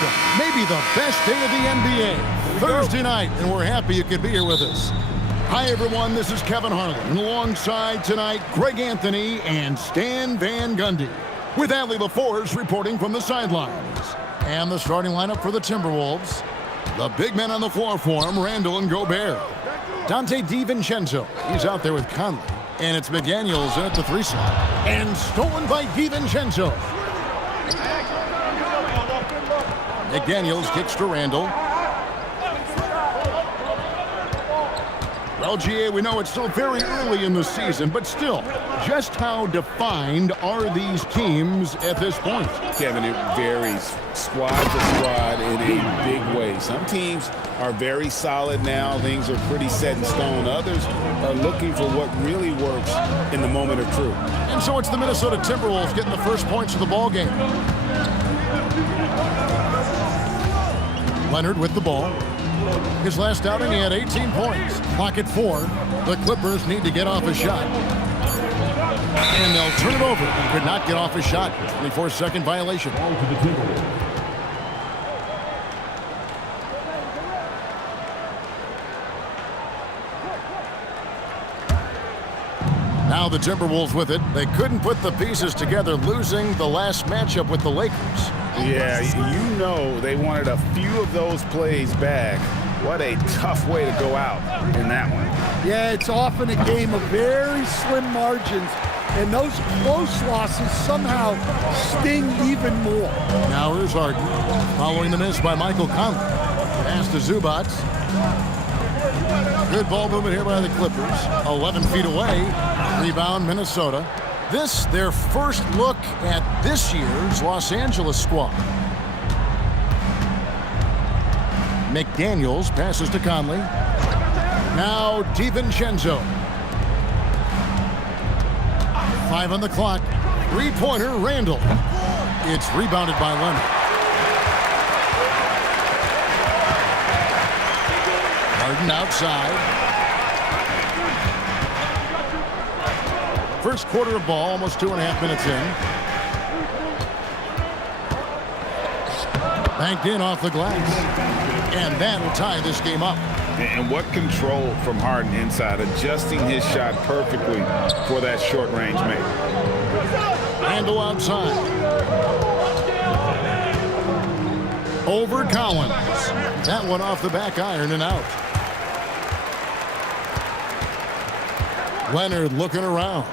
welcome. Maybe the best day of the NBA. Thursday night, and we're happy you could be here with us. Hi, everyone. This is Kevin Harlan. And alongside tonight, Greg Anthony and Stan Van Gundy. With Allie LaForce reporting from the sidelines. And the starting lineup for the Timberwolves. The big men on the floor for him, Randall and Gobert. Dante DiVincenzo, he's out there with Conley. And it's McDaniels at the 3 slot. And stolen by DiVincenzo. McDaniels kicks to Randall. Well, GA, we know it's still very early in the season, but still, just how defined are these teams at this point? Kevin, it varies squad to squad in a big way. Some teams are very solid now. Things are pretty set in stone. Others are looking for what really works in the moment of truth. And so it's the Minnesota Timberwolves getting the first points of the ball game. Leonard with the ball. His last outing, he had 18 points. Clock at 4. The Clippers need to get off a shot. And they'll turn it over. Could not get off a shot. 24-second violation. Now the Timberwolves with it. They couldn't put the pieces together, losing the last matchup with the Lakers. Yeah, you know they wanted a few of those plays back. What a tough way to go out in that one. Yeah, it's often a game of very slim margins, and those close losses somehow sting even more. Now here's Harden, following the miss by Michael Conley. Pass to Zubac. Good ball movement here by the Clippers. 11 feet away. Rebound, Minnesota. This, their first look at this year's Los Angeles squad. McDaniels passes to Conley. Now DiVincenzo. 5 on the clock. Three-pointer, Randall. It's rebounded by Leonard. Harden outside. First quarter of ball, almost 2.5 minutes in. Banked in off the glass. And that'll tie this game up. And what control from Harden inside, adjusting his shot perfectly for that short-range make. Randall outside. Over Collins. That one off the back iron and out. Leonard looking around.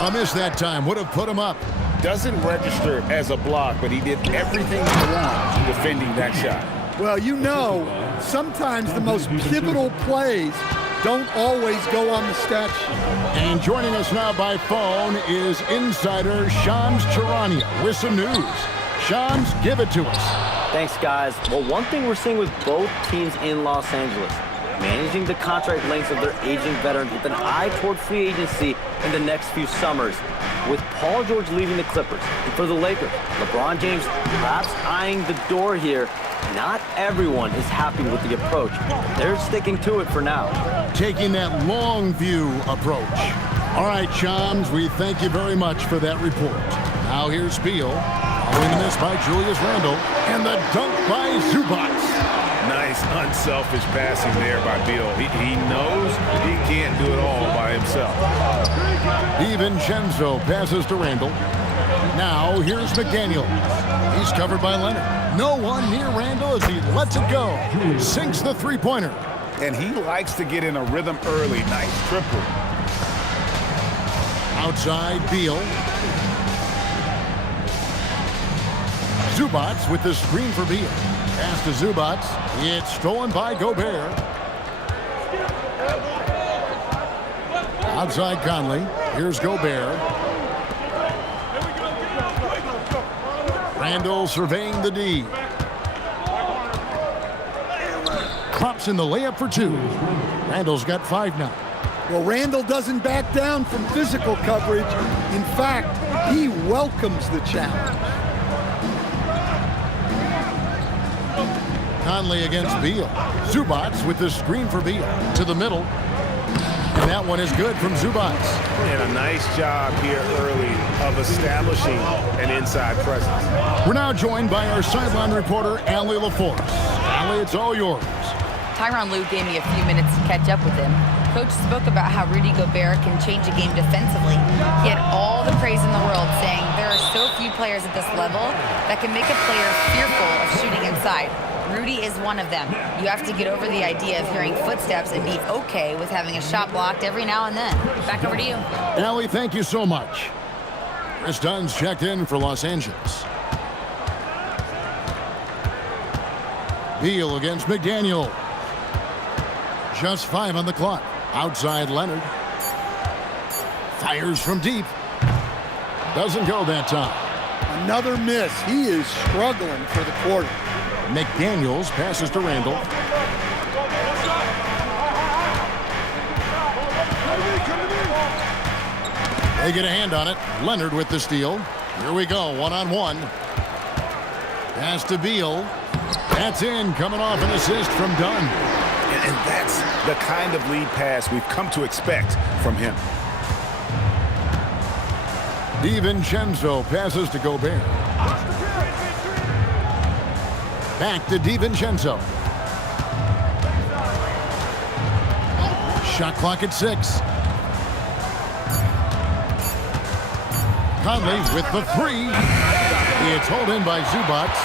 A miss that time. Would have put him up. Doesn't register as a block, but he did everything he wanted defending that shot. Well, you know, sometimes the most pivotal plays don't always go on the stat sheet. And joining us now by phone is insider Shams Charania with some news. Shams, give it to us. Thanks, guys. Well, one thing we're seeing with both teams in Los Angeles, managing the contract lengths of their aging veterans with an eye toward free agency in the next few summers. With Paul George leaving the Clippers, and for the Lakers, LeBron James perhaps eyeing the door here. Not everyone is happy with the approach. They're sticking to it for now. Taking that long view approach. All right, Shams, we thank you very much for that report. Now here's Beal, following the miss by Julius Randle, and the dunk by Zubac. Nice, unselfish passing there by Beal. He knows he can't do it all by himself. DiVincenzo passes to Randle. Now here's McDaniels. He's covered by Leonard. No one near Randle as he lets it go. Sinks the three-pointer. And he likes to get in a rhythm early. Nice triple. Outside, Beal. Zubac with the screen for Beal. Pass to Zubac. It's stolen by Gobert. Outside Conley. Here's Gobert. Randall surveying the D. Klops in the layup for 2. Randall's got 5 now. Well, Randall doesn't back down from physical coverage. In fact, he welcomes the challenge. Conley against Beal. Zubats with the screen for Beal. To the middle. And that one is good from Zubats. And a nice job here early of establishing an inside presence. We're now joined by our sideline reporter, Allie LaForce. Allie, it's all yours. Tyronn Lue gave me a few minutes to catch up with him. Coach spoke about how Rudy Gobert can change a game defensively. He had all the praise in the world, saying there are so few players at this level that can make a player fearful of shooting inside. Rudy is one of them. You have to get over the idea of hearing footsteps and be okay with having a shot blocked every now and then. Back over to you. Allie, thank you so much. Chris Dunn's checked in for Los Angeles. Beal against McDaniel. Just 5 on the clock. Outside Leonard. Fires from deep. Doesn't go that time. Another miss. He is struggling for the quarter. McDaniels passes to Randall. They get a hand on it. Leonard with the steal. Here we go, one-on-one. Pass to Beal. That's in, coming off an assist from Dunn. And that's the kind of lead pass we've come to expect from him. DiVincenzo passes to Gobert. Back to DiVincenzo. Shot clock at 6. Conley with the 3. It's hauled in by Zubats.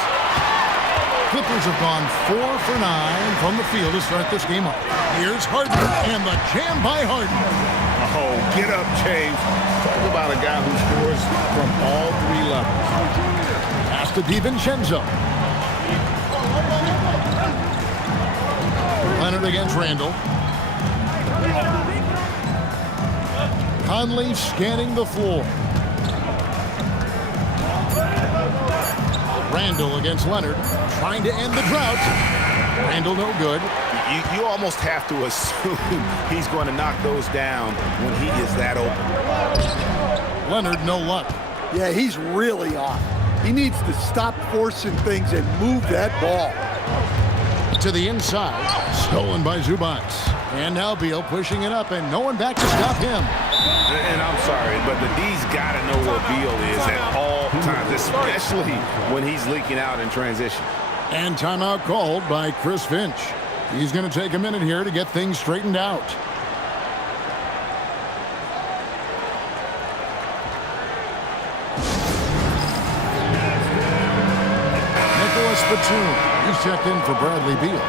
Clippers have gone 4 for 9 from the field to start this game off. Here's Harden and the jam by Harden. Oh, get up, James. Talk about a guy who scores from all 3 levels. Pass to DiVincenzo. Leonard against Randall. Conley scanning the floor. Randall against Leonard, trying to end the drought. Randall no good. You almost have to assume he's going to knock those down when he is that open. Leonard no luck. Yeah, he's really off. He needs to stop forcing things and move that ball. To the inside, stolen by Zubats. And now Beal pushing it up, and no one back to stop him. And I'm sorry, but the D's got to know where Beal is at all times, especially when he's leaking out in transition. And timeout called by Chris Finch. He's going to take a minute here to get things straightened out. Nicholas Batum. He's checked in for Bradley Beal.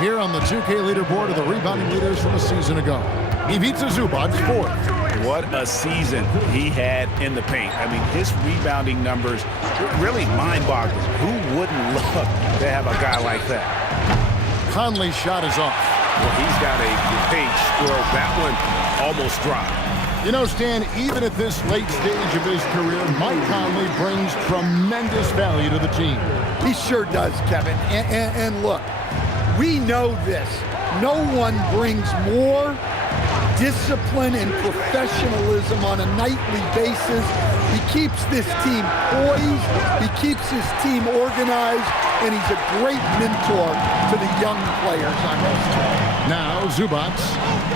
Here on the 2K leaderboard are the rebounding leaders from a season ago. Ivica Zubats, 4th. What a season he had in the paint. I mean, his rebounding numbers really mind-boggling. Who wouldn't love to have a guy like that? Conley's shot is off. Well, he's got a great stroke. That one almost dropped. You know, Stan, even at this late stage of his career, Mike Conley brings tremendous value to the team. He sure does, Kevin. And look, we know this. No one brings more discipline and professionalism on a nightly basis. He keeps this team poised. He keeps his team organized. And he's a great mentor to the young players on this team. Now Zubats,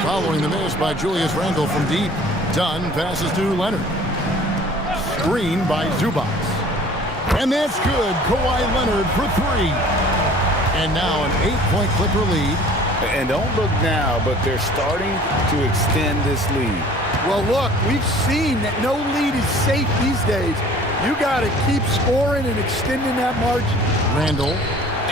following the miss by Julius Randle from deep. Dunn passes to Leonard. Screen by Zubats. And that's good. Kawhi Leonard for 3. And now an 8-point Clipper lead. And don't look now, but they're starting to extend this lead. Well, look, we've seen that no lead is safe these days. You got to keep scoring and extending that margin. Randall,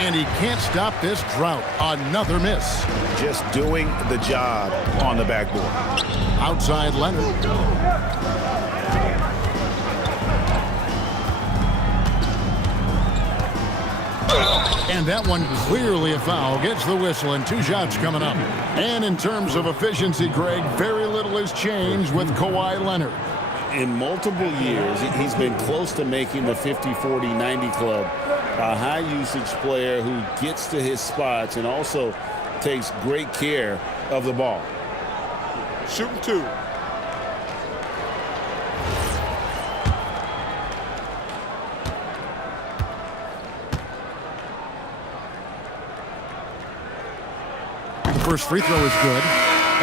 and he can't stop this drought. Another miss. Just doing the job on the backboard. Outside Leonard. And that one clearly a foul. Gets the whistle and 2 shots coming up. And in terms of efficiency, Greg, very little has changed with Kawhi Leonard. In multiple years, he's been close to making the 50-40-90 club. A high-usage player who gets to his spots and also takes great care of the ball. Shooting 2. First free throw is good.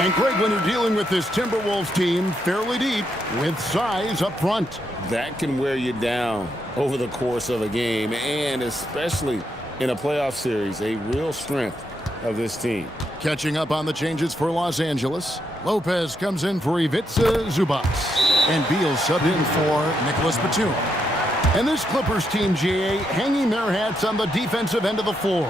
And Greg, when you're dealing with this Timberwolves team fairly deep with size up front, that can wear you down over the course of a game, and especially in a playoff series, a real strength of this team. Catching up on the changes for Los Angeles. Lopez comes in for Ivica Zubac. And Beal subbed in for Nicholas Batum. And this Clippers team, GA, hanging their hats on the defensive end of the floor.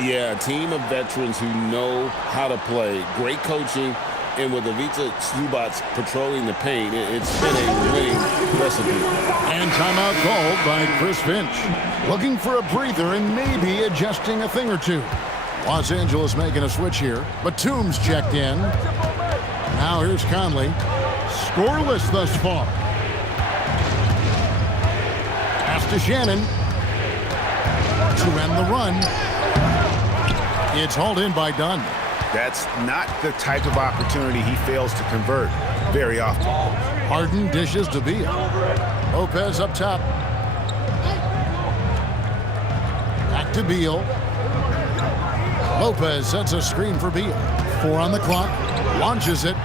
Yeah, a team of veterans who know how to play. Great coaching. And with Ivica Zubac patrolling the paint, it's been a winning recipe. And timeout called by Chris Finch. Looking for a breather and maybe adjusting a thing or two. Los Angeles making a switch here. Batum's checked in. Now here's Conley. Scoreless thus far. Pass to Shannon. To end the run. It's hauled in by Dunn. That's not the type of opportunity he fails to convert very often. Harden dishes to Beal. Lopez up top. Back to Beal. Lopez sets a screen for Beal. 4 on the clock. Launches it.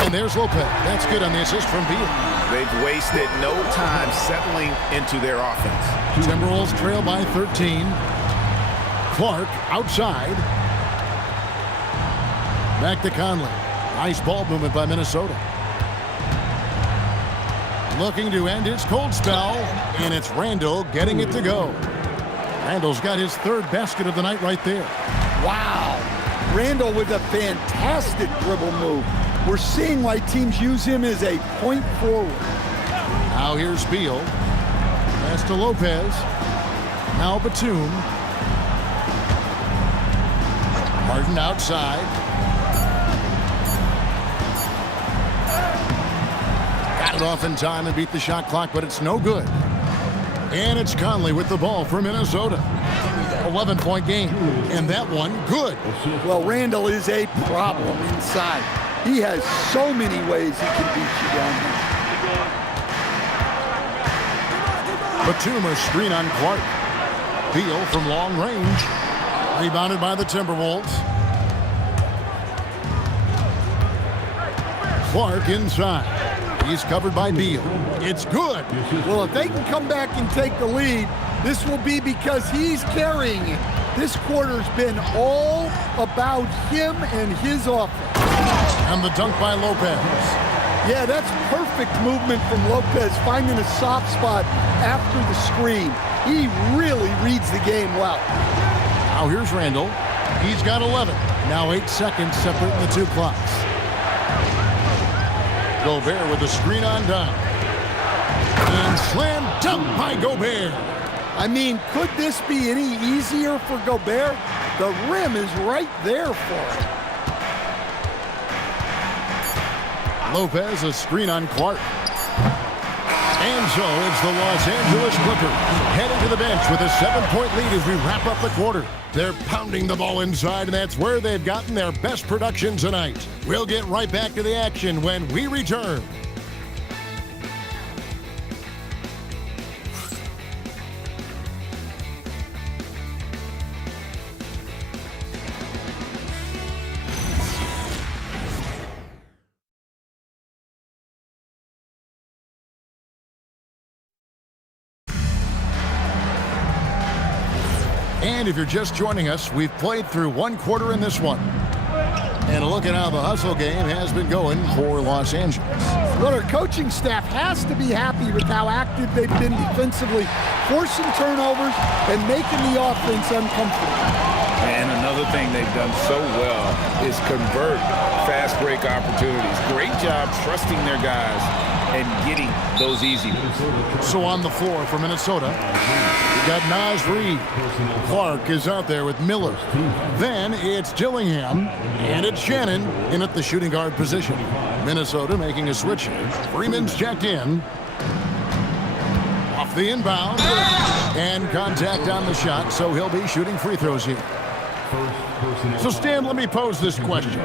And there's Lopez. That's good on the assist from Beal. They've wasted no time settling into their offense. Timberwolves trail by 13. Clark outside. Back to Conley. Nice ball movement by Minnesota. Looking to end his cold spell, and it's Randall getting it to go. Randall's got his 3rd basket of the night right there. Wow. Randall with a fantastic dribble move. We're seeing why teams use him as a point forward. Now here's Beal. Pass to Lopez. Now Batum. Harden outside. Got it off in time and beat the shot clock, but it's no good. And it's Conley with the ball for Minnesota. 11-point game. And that one, good. Well, Randall is a problem inside. He has so many ways he can beat you down there. Batum a screen on Clark. Beal from long range. Rebounded by the Timberwolves. Clark inside. He's covered by Beal. It's good. Well, if they can come back and take the lead, this will be because he's carrying it. This quarter's been all about him and his offense. And the dunk by Lopez. Yeah, that's perfect movement from Lopez, finding a soft spot after the screen. He really reads the game well. Now here's Randall. He's got 11. Now 8 seconds separating the 2 clocks. Gobert with the screen on down. And slam dunk by Gobert. I mean, could this be any easier for Gobert? The rim is right there for him. Lopez a screen on Clark. And so it's the Los Angeles Clippers heading to the bench with a 7-point lead as we wrap up the quarter. They're pounding the ball inside, and that's where they've gotten their best production tonight. We'll get right back to the action when we return. And if you're just joining us, we've played through 1 quarter in this one. And a look at how the hustle game has been going for Los Angeles. Well, our coaching staff has to be happy with how active they've been defensively, forcing turnovers and making the offense uncomfortable. And another thing they've done so well is convert fast break opportunities. Great job trusting their guys and getting those easy ones. So on the floor for Minnesota, we got Naz Reid. Clark is out there with Miller. Then it's Dillingham, and it's Shannon in at the shooting guard position. Minnesota making a switch here. Freeman's checked in. Off the inbound. And contact on the shot, so he'll be shooting free throws here. So Stan, let me pose this question.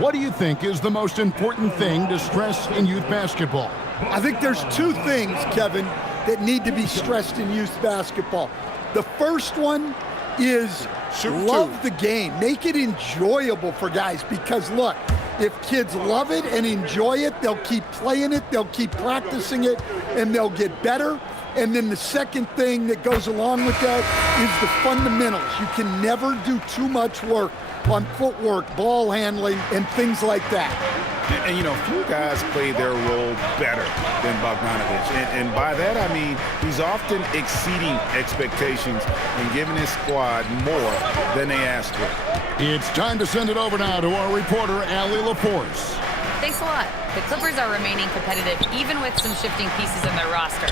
What do you think is the most important thing to stress in youth basketball? I think there's 2 things, Kevin, that need to be stressed in youth basketball. The first one is Shoot Love two. the game. Make it enjoyable for guys because, look, if kids love it and enjoy it, they'll keep playing it, they'll keep practicing it, and they'll get better. And then the second thing that goes along with that is the fundamentals. You can never do too much work on footwork, ball handling, and things like that. And, you know, few guys play their role better than Bogdanovic. And by that, I mean he's often exceeding expectations and giving his squad more than they asked for. It's time to send it over now to our reporter, Allie LaForce. Thanks a lot. The Clippers are remaining competitive even with some shifting pieces in their roster.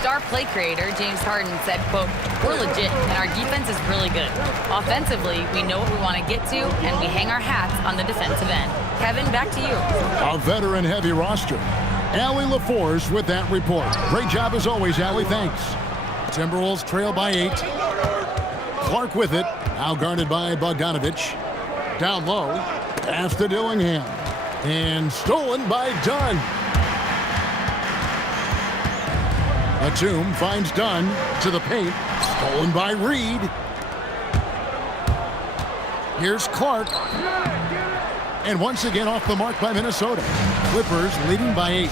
Star play creator James Harden said, quote, "We're legit and our defense is really good. Offensively, we know what we want to get to and we hang our hats on the defensive end." Kevin, back to you. A veteran-heavy roster. Allie LaForce with that report. Great job as always, Allie. Thanks. Timberwolves trail by 8. Clark with it. Now guarded by Bogdanovic. Down low. Pass to Dillingham. And stolen by Dunn. Batum finds Dunn to the paint. Stolen by Reed. Here's Clark. And once again off the mark by Minnesota. Clippers leading by 8.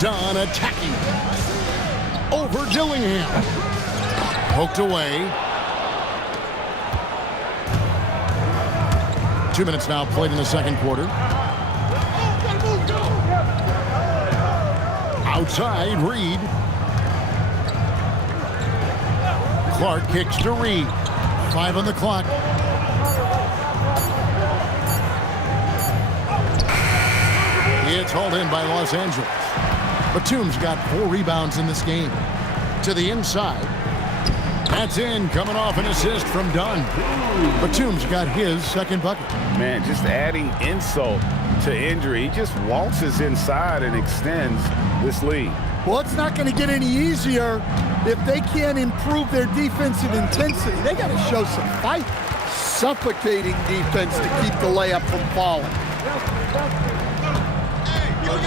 Dunn attacking. Over Dillingham. Poked away. 2 minutes now played in the second quarter. Outside, Reed. Clark kicks to Reed. 5 on the clock. It's hauled in by Los Angeles. Batum's got 4 rebounds in this game. To the inside. That's in, coming off an assist from Dunn. Batum's got his second bucket. Man, just adding insult to injury. He just waltzes inside and extends this lead. Well, it's not going to get any easier if they can't improve their defensive intensity. They got to show some fight. Suffocating defense to keep the layup from falling.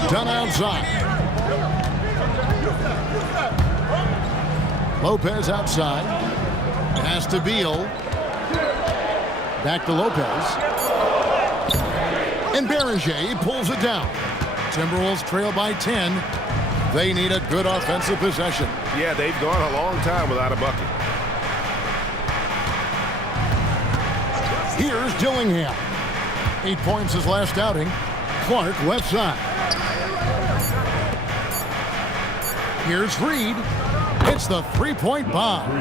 Dunn outside. Lopez outside. Pass to Beal. Back to Lopez. And Berger pulls it down. Timberwolves trail by 10. They need a good offensive possession. Yeah, they've gone a long time without a bucket. Here's Dillingham. 8 points his last outing. Clark left side. Here's Reed. It's the three-point bomb.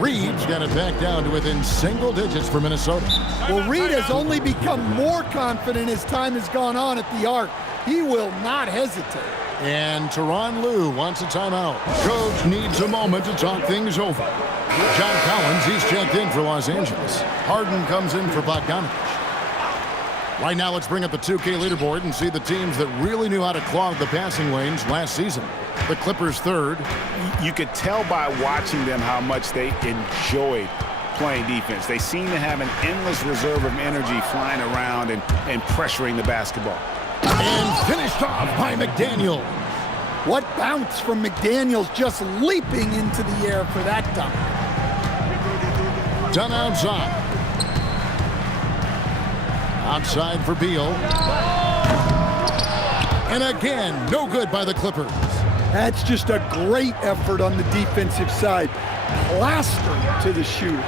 Reed's got it back down to within single digits for Minnesota. Well, Reed has only become more confident as time has gone on at the arc. He will not hesitate. And Tyronn Lue wants a timeout. Coach needs a moment to talk things over. John Collins, he's checked in for Los Angeles. Harden comes in for Bogdanovic. Right now, let's bring up the 2K leaderboard and see the teams that really knew how to clog the passing lanes last season. The Clippers third. You could tell by watching them how much they enjoyed playing defense. They seem to have an endless reserve of energy flying around and pressuring the basketball. And finished off by McDaniel. What bounce from McDaniels, just leaping into the air for that dunk. Dunn outside. Outside for Beal. And again, no good by the Clippers. That's just a great effort on the defensive side. Plastered to the shooter.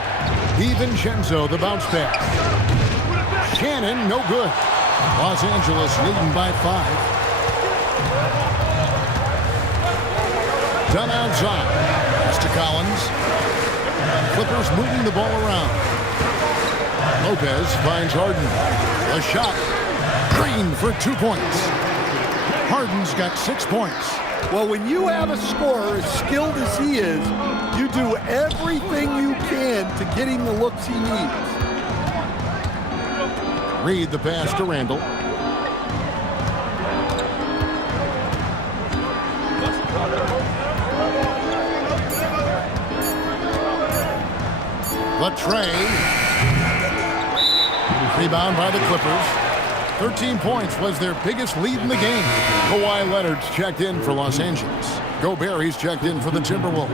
DiVincenzo, the bounce pass. Shannon, no good. Los Angeles leading by 5. Dunn outside. Pass to Collins. Clippers moving the ball around. Lopez finds Harden. A shot. Green for 2 points. Harden's got 6 points. Well, when you have a scorer as skilled as he is, you do everything you can to get him the looks he needs. Reed the pass to Randall. The trade. Rebound by the Clippers. 13 points was their biggest lead in the game. Kawhi Leonard's checked in for Los Angeles. Gobert, he's checked in for the Timberwolves.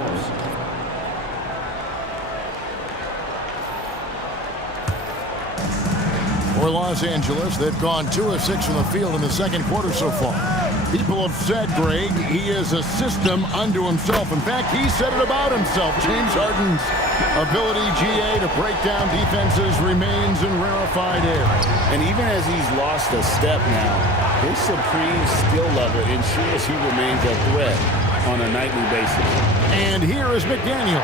For Los Angeles, they've gone 2 of 6 from the field in the second quarter so far. People have said, Greg, he is a system unto himself. In fact, he said it about himself. James Harden's ability, GA, to break down defenses remains in rarefied air. And even as he's lost a step now, his supreme skill level ensures he remains a threat on a nightly basis. And here is McDaniel.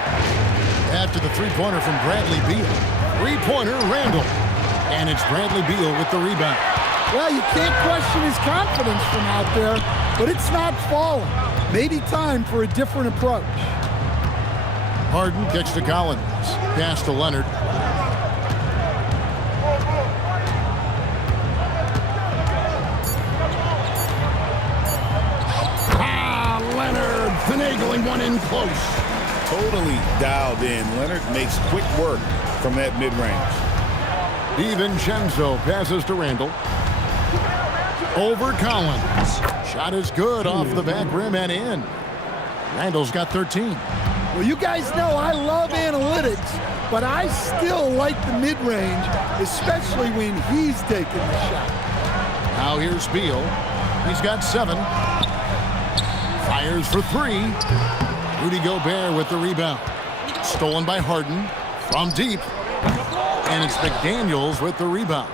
After the three-pointer from Bradley Beal. Three-pointer, Randall. And it's Bradley Beal with the rebound. Well, you can't question his confidence from out there, but it's not falling. Maybe time for a different approach. Harden kicks to Collins. Pass to Leonard. Leonard finagling one in close. Totally dialed in. Leonard makes quick work from that mid-range. DiVincenzo passes to Randall. Over Collins. Shot is good off the back rim and in. Randall's got 13. Well, you guys know I love analytics, but I still like the mid-range, especially when he's taking the shot. Now here's Beal. He's got 7. Fires for 3. Rudy Gobert with the rebound. Stolen by Harden from deep. And it's McDaniels with the rebound.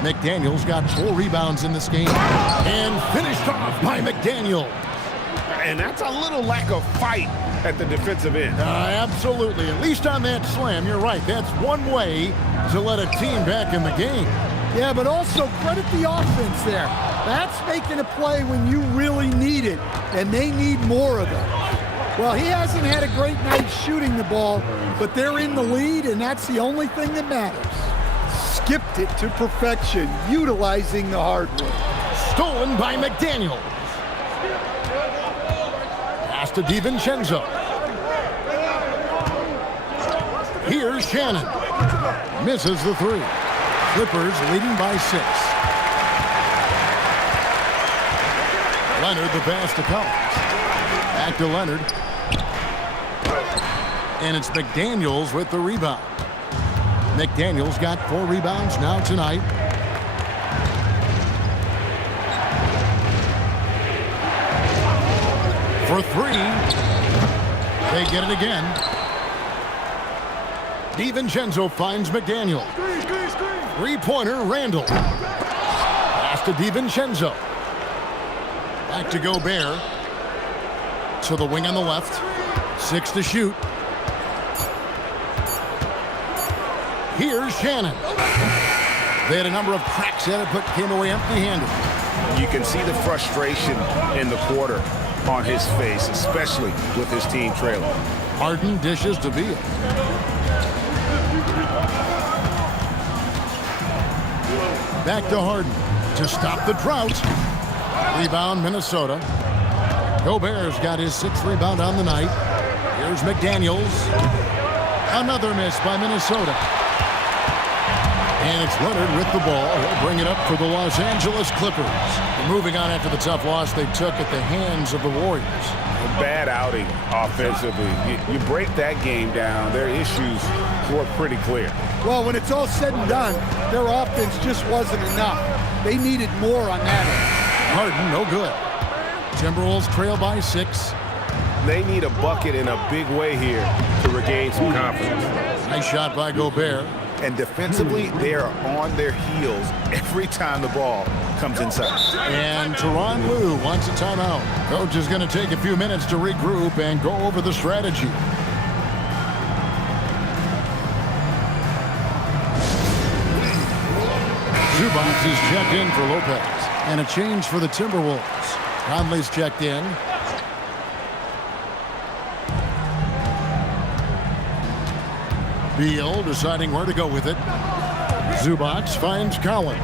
McDaniels got 4 rebounds in this game. And finished off by McDaniels. And that's a little lack of fight at the defensive end. Absolutely. At least on that slam, you're right. That's one way to let a team back in the game. Yeah, but also credit the offense there. That's making a play when you really need it, and they need more of it. Well, he hasn't had a great night shooting the ball, but they're in the lead, and that's the only thing that matters. Skipped it to perfection, utilizing the hardwood. Stolen by McDaniels. Pass to DiVincenzo. Here's Shannon. Misses the 3. Clippers leading by 6. Leonard the pass to Collins. Back to Leonard. And it's McDaniels with the rebound. McDaniels got 4 rebounds now tonight. For 3. They get it again. DiVincenzo finds McDaniel. Three-pointer, Randall. Pass to DiVincenzo. Back to Gobert. To the wing on the left. 6 to shoot. Here's Shannon. They had a number of cracks at it, but came away empty-handed. You can see the frustration in the quarter on his face, especially with his team trailing. Harden dishes to Beal. Back to Harden to stop the drought. Rebound, Minnesota. Gobert's got his 6th rebound on the night. Here's McDaniels. Another miss by Minnesota. And it's Leonard with the ball. He'll bring it up for the Los Angeles Clippers. And moving on after the tough loss they took at the hands of the Warriors. A bad outing offensively. You break that game down, their issues were pretty clear. Well, when it's all said and done, their offense just wasn't enough. They needed more on that end. Harden, no good. Timberwolves trail by 6. They need a bucket in a big way here to regain some confidence. Nice shot by Gobert. And defensively, they are on their heels every time the ball comes inside. And Tyronn Lue wants a timeout. Coach is going to take a few minutes to regroup and go over the strategy. Zubac is checked in for Lopez. And a change for the Timberwolves. Conley's checked in. Beal deciding where to go with it. Zubac finds Collins.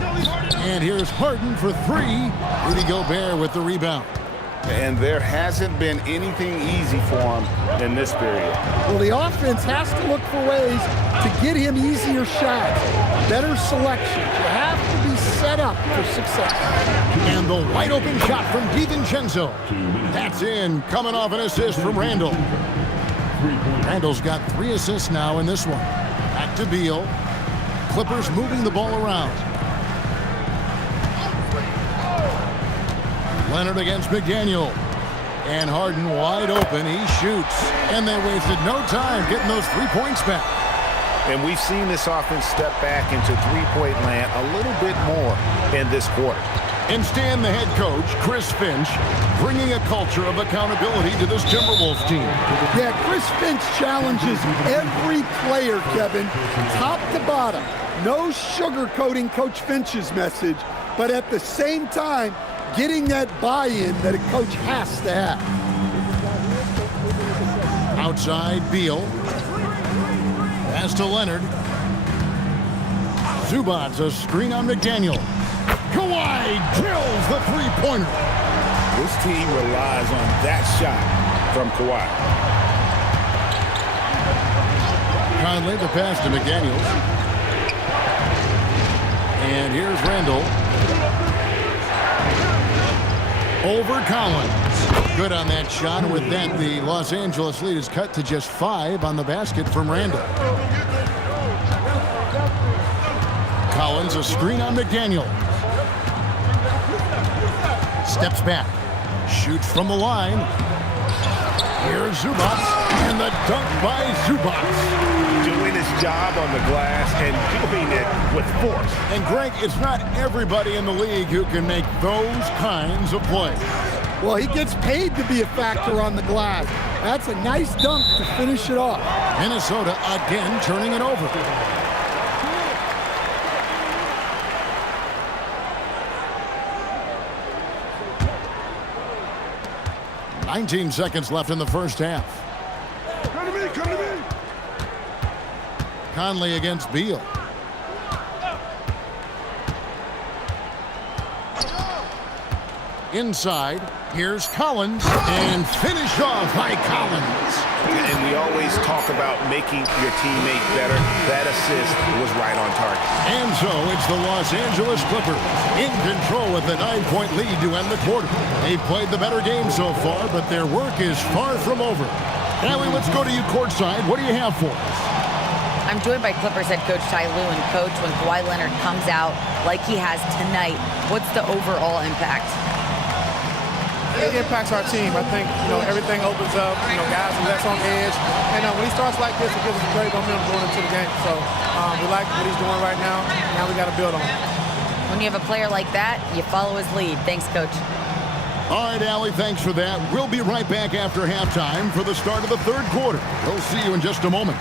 And here's Harden for 3. Rudy Gobert with the rebound. And there hasn't been anything easy for him in this period. Well, the offense has to look for ways to get him easier shots, better selections. You have to be set up for success. And the wide open shot from DiVincenzo. That's in, coming off an assist from Randall. Randall's got 3 assists now in this one. Back to Beal. Clippers moving the ball around. Leonard against McDaniel. And Harden wide open. He shoots. And they wasted no time getting those 3 points back. And we've seen this offense step back into three-point land a little bit more in this quarter. And Stan, the head coach, Chris Finch, bringing a culture of accountability to this Timberwolves team. Yeah, Chris Finch challenges every player, Kevin, top to bottom. No sugarcoating Coach Finch's message, but at the same time, getting that buy-in that a coach has to have. Outside, Beal. Pass to Leonard. Zubac's a screen on McDaniel. Kawhi drills the three-pointer. This team relies on that shot from Kawhi. Conley, the pass to McDaniels. And here's Randall. Over Collins. Good on that shot. And with that, the Los Angeles lead is cut to just 5 on the basket from Randall. Collins, a screen on McDaniel. Steps back. Shoots from the line. Here's Zubac. And the dunk by Zubac. Doing his job on the glass and doing it with force. And Greg, it's not everybody in the league who can make those kinds of plays. Well, he gets paid to be a factor on the glass. That's a nice dunk to finish it off. Minnesota again turning it over. 19 seconds left in the first half. Come to me, come to me. Conley against Beal. Inside, here's Collins, and finished off by Collins. And we always talk about making your teammate better. That assist was right on target. And so it's the Los Angeles Clippers in control with a 9-point lead to end the quarter. They've played the better game so far, but their work is far from over. Allie, let's go to you courtside. What do you have for us? I'm joined by Clippers head coach Ty Lue. And coach, when Kawhi Leonard comes out like he has tonight, what's the overall impact? It impacts our team. I think, everything opens up, guys are less on edge. And when he starts like this, it gives us great momentum going into the game. So we like what he's doing right now. Now we got to build on it. When you have a player like that, you follow his lead. Thanks, coach. All right, Allie, thanks for that. We'll be right back after halftime for the start of the third quarter. We'll see you in just a moment.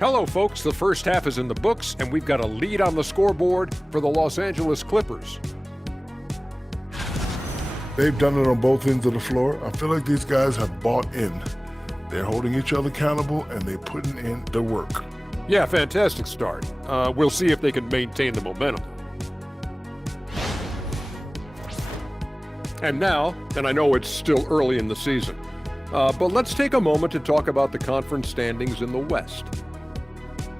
Hello, folks. The first half is in the books, and we've got a lead on the scoreboard for the Los Angeles Clippers. They've done it on both ends of the floor. I feel like these guys have bought in. They're holding each other accountable, and they're putting in the work. Yeah, fantastic start. We'll see if they can maintain the momentum. And now, and I know it's still early in the season, but let's take a moment to talk about the conference standings in the West.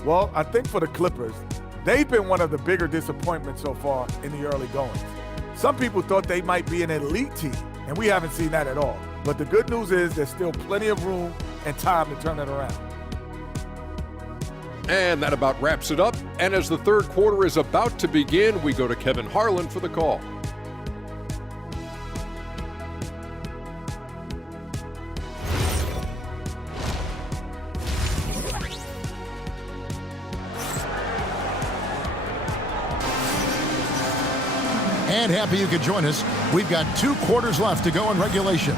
Well, I think for the Clippers, they've been one of the bigger disappointments so far in the early goings. Some people thought they might be an elite team, and we haven't seen that at all. But the good news is there's still plenty of room and time to turn it around. And that about wraps it up. And as the third quarter is about to begin, we go to Kevin Harlan for the call. And happy you could join us. We've got 2 quarters left to go in regulation.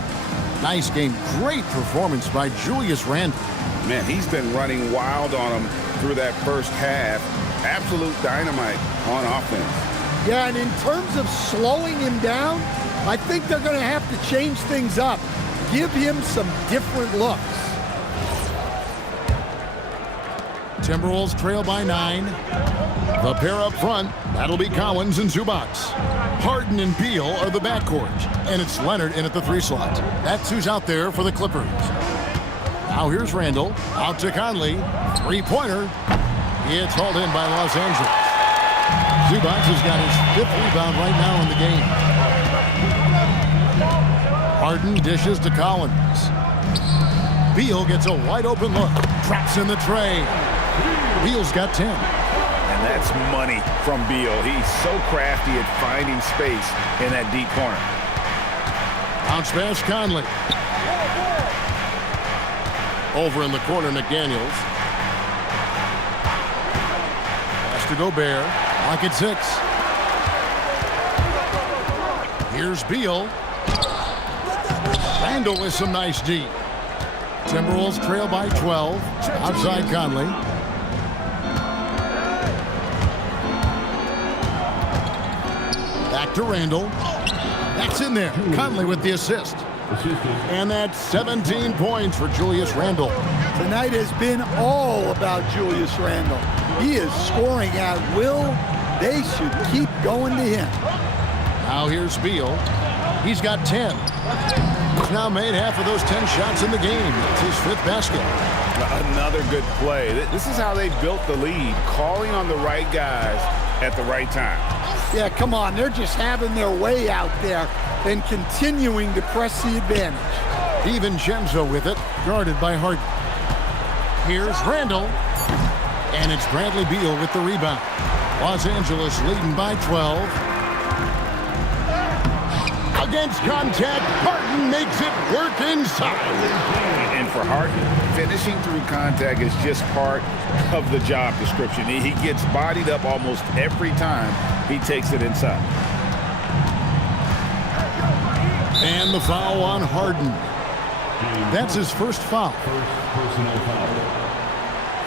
Nice game. Great performance by Julius Randle. Man, he's been running wild on him through that first half. Absolute dynamite on offense. Yeah, and in terms of slowing him down, I think they're going to have to change things up. Give him some different looks. Timberwolves trail by 9. The pair up front, that'll be Collins and Zubac. Harden and Beal are the backcourt, and it's Leonard in at the 3 slot. That's who's out there for the Clippers. Now here's Randall. Out to Conley. Three-pointer. It's hauled in by Los Angeles. Zubac has got his 5th rebound right now in the game. Harden dishes to Collins. Beal gets a wide-open look. Traps in the tray. Beal's got 10. And that's money from Beal. He's so crafty at finding space in that deep corner. Bounce pass Conley. Over in the corner, McDaniels. Pass to Gobert. Lock at 6. Here's Beal. Randall with some nice deep. Timberwolves trail by 12. Outside Conley. Back to Randall. That's in there. Conley with the assist. And that's 17 points for Julius Randle. Tonight has been all about Julius Randle. He is scoring at will. They should keep going to him. Now here's Beal. He's got 10. He's now made half of those 10 shots in the game. It's his 5th basket. Another good play. This is how they built the lead, calling on the right guys at the right time. Yeah, come on. They're just having their way out there and continuing to press the advantage. DiVincenzo with it, guarded by Harden. Here's Randall. And it's Bradley Beal with the rebound. Los Angeles leading by 12. Against contact, Harden makes it work inside. And for Harden, finishing through contact is just part of the job description. He gets bodied up almost every time he takes it inside. And the foul on Harden. That's his first foul. First personal foul.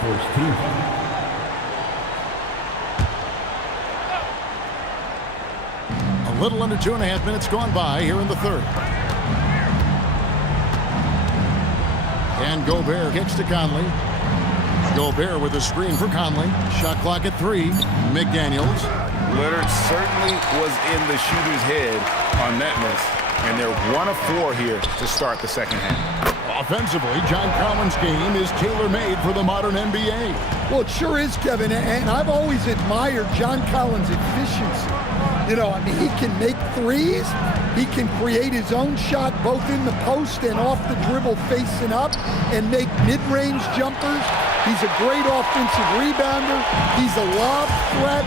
First team foul. A little under 2.5 minutes gone by here in the third. And Gobert kicks to Conley. Gobert with a screen for Conley. Shot clock at 3. McDaniels. Leonard certainly was in the shooter's head on that miss. And they're 1 of 4 here to start the second half. Offensively, John Collins' game is tailor-made for the modern NBA. Well, it sure is, Kevin, and I've always admired John Collins' efficiency. You know, I mean, he can make threes. He can create his own shot both in the post and off the dribble facing up and make mid-range jumpers. He's a great offensive rebounder. He's a lob threat.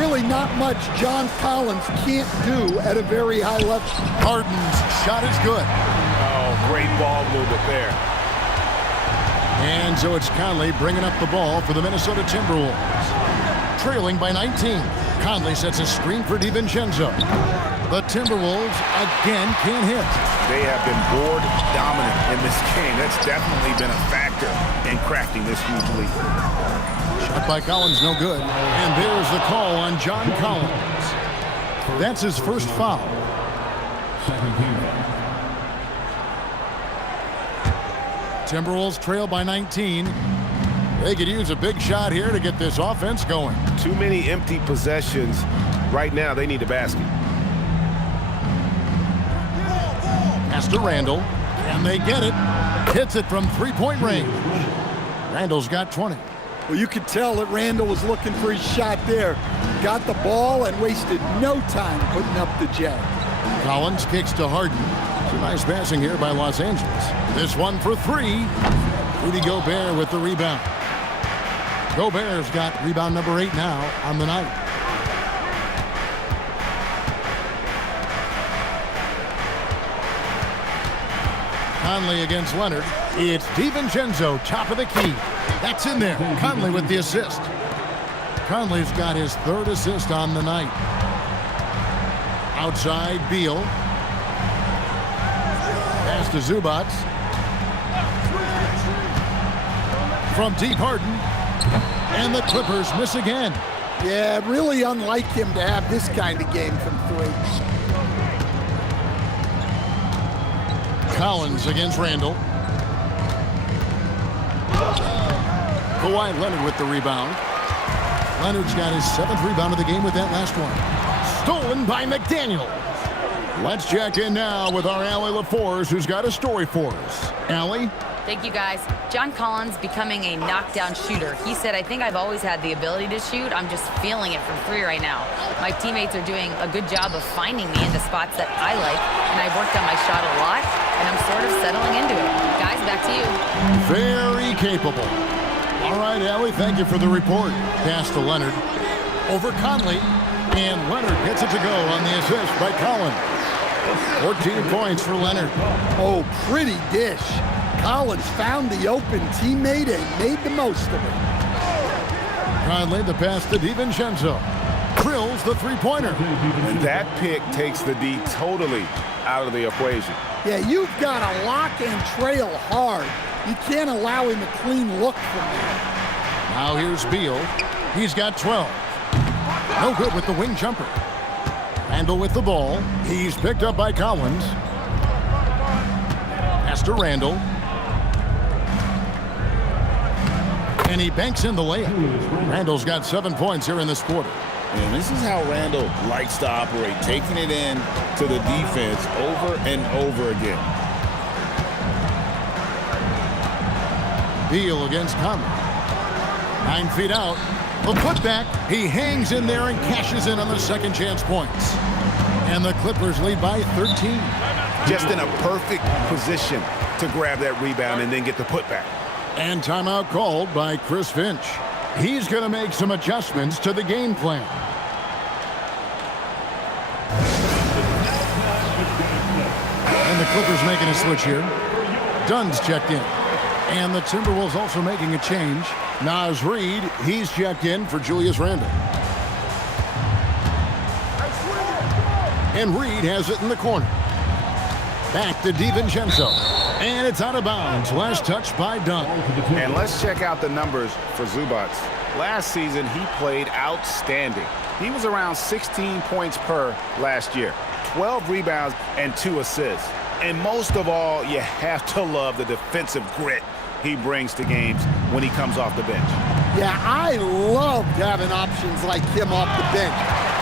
Really not much John Collins can't do at a very high level. Harden's shot is good. Oh, great ball movement there. And so it's Conley bringing up the ball for the Minnesota Timberwolves. Trailing by 19. Conley sets a screen for DiVincenzo. The Timberwolves again can't hit. They have been board dominant in this game. That's definitely been a factor in crafting this huge lead. Shot by Collins, no good. And there's the call on John Collins. That's his first foul. Second team foul. Timberwolves trail by 19. They could use a big shot here to get this offense going. Too many empty possessions. Right now, they need a basket. Pass to Randall. And they get it. Hits it from three-point range. Randall's got 20. Well, you could tell that Randall was looking for his shot there. Got the ball and wasted no time putting up the jab. Collins kicks to Harden. Some nice passing here by Los Angeles. This one for 3. Rudy Gobert with the rebound. Gobert's got rebound number 8 now on the night. Conley against Leonard. It's DiVincenzo, top of the key. That's in there. Conley with the assist. Conley's got his 3rd assist on the night. Outside, Beal. Pass to Zubac. From deep, Harden. And the Clippers miss again. Yeah, really unlike him to have this kind of game from 3. Collins against Randall. Kawhi Leonard with the rebound. Leonard's got his 7th rebound of the game with that last one. Stolen by McDaniels. Let's check in now with our Allie LaForce, who's got a story for us. Allie? Thank you, guys. John Collins becoming a knockdown shooter. He said, I think I've always had the ability to shoot. I'm just feeling it from three right now. My teammates are doing a good job of finding me in the spots that I like, and I've worked on my shot a lot, and I'm sort of settling into it. Guys, back to you. Very capable. All right, Allie, thank you for the report. Pass to Leonard. Over Conley, and Leonard gets it to go on the assist by Collins. 14 points for Leonard. Oh, pretty dish. Collins found the open teammate and made the most of it. Conley, the pass to DiVincenzo. Drills the three-pointer. And that pick takes the D totally out of the equation. Yeah, you've got to lock and trail hard. You can't allow him a clean look from there. Now here's Beal. He's got 12. No good with the wing jumper. Randall with the ball. He's picked up by Collins. Pass to Randall. And he banks in the layup. Randall's got 7 points here in this quarter. And this is how Randall likes to operate, taking it in to the defense over and over again. Beal against Conley. 9 feet out. The putback. He hangs in there and cashes in on the second chance points. And the Clippers lead by 13. Just in a perfect position to grab that rebound and then get the putback. And timeout called by Chris Finch. He's going to make some adjustments to the game plan. And the Clippers making a switch here. Dunn's checked in. And the Timberwolves also making a change. Naz Reid, he's checked in for Julius Randle. And Reid has it in the corner. Back to DiVincenzo. And it's out of bounds. Last touch by Dunn. And let's check out the numbers for Zubac. Last season, he played outstanding. He was around 16 points per last year, 12 rebounds and 2 assists. And most of all, you have to love the defensive grit he brings to games when he comes off the bench. Yeah, I loved having options like him off the bench.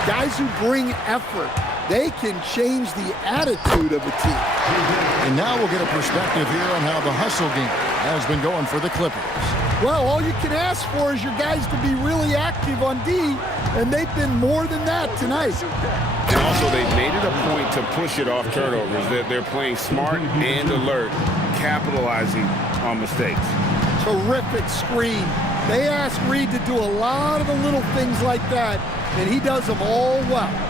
Guys who bring effort. They can change the attitude of a team. And now we'll get a perspective here on how the hustle game has been going for the Clippers. Well, all you can ask for is your guys to be really active on D, and they've been more than that tonight. And also, they've made it a point to push it off turnovers. They're playing smart and alert, capitalizing on mistakes. Terrific screen. They ask Reid to do a lot of the little things like that, and he does them all well.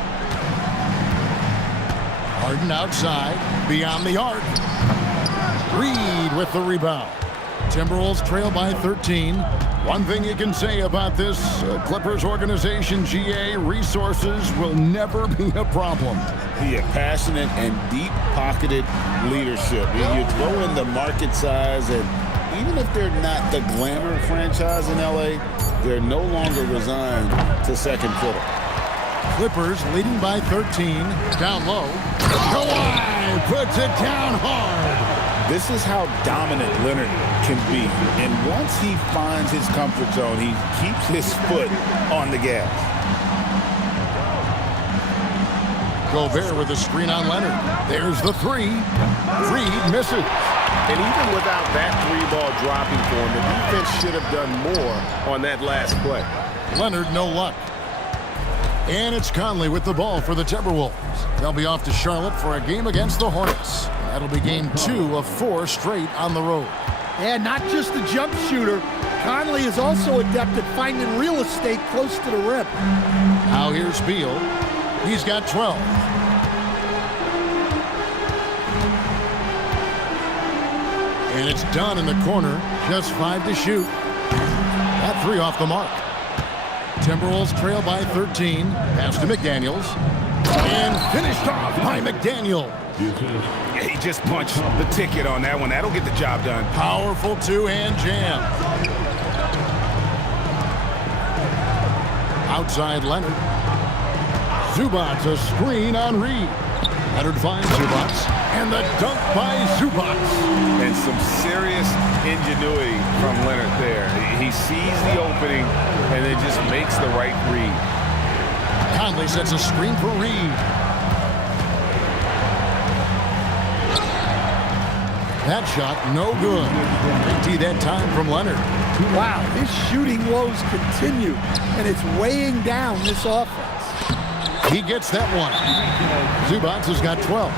Harden outside, beyond the arc. Reid with the rebound. Timberwolves trail by 13. One thing you can say about this Clippers organization, GA, resources will never be a problem. Yeah, passionate and deep-pocketed leadership. You throw in the market size, and even if they're not the glamour franchise in LA, they're no longer resigned to second fiddle. Clippers leading by 13. Down low. Kawhi puts it down hard. This is how dominant Leonard can be. And once he finds his comfort zone, he keeps his foot on the gas. Gobert with a screen on Leonard. There's the three. Reid misses. And even without that three-ball dropping for him, the defense should have done more on that last play. Leonard, no luck. And it's Conley with the ball for the Timberwolves. They'll be off to Charlotte for a game against the Hornets. That'll be game 2 of 4 straight on the road. Yeah, not just a jump shooter. Conley is also adept at finding real estate close to the rim. Now here's Beal. He's got 12. And it's Dunn in the corner. Just 5 to shoot. That 3 off the mark. Timberwolves trail by 13. Pass to McDaniels. And finished off by McDaniel. Yeah, he just punched the ticket on that one. That'll get the job done. Powerful two-hand jam. Outside Leonard. Zubac a screen on Reid. Leonard finds Zubac. And the dunk by Zubac. And some serious ingenuity from Leonard there. He sees the opening and then just makes the right read. Conley sets a screen for Reid. That shot, no good. Big T that time from Leonard. Wow, his shooting woes continue, and it's weighing down this offense. He gets that one. Zubac has got 12.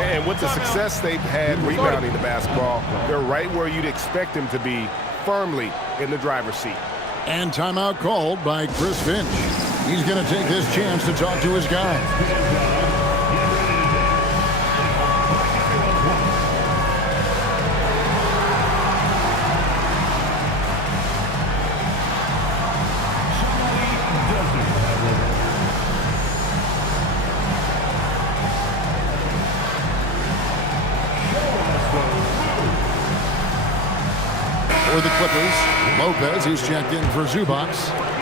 And with the success they've had rebounding the basketball, they're right where you'd expect them to be, firmly in the driver's seat. And timeout called by Chris Finch. He's going to take this chance to talk to his guys. For the Clippers, Lopez, he's checked in for Zubac.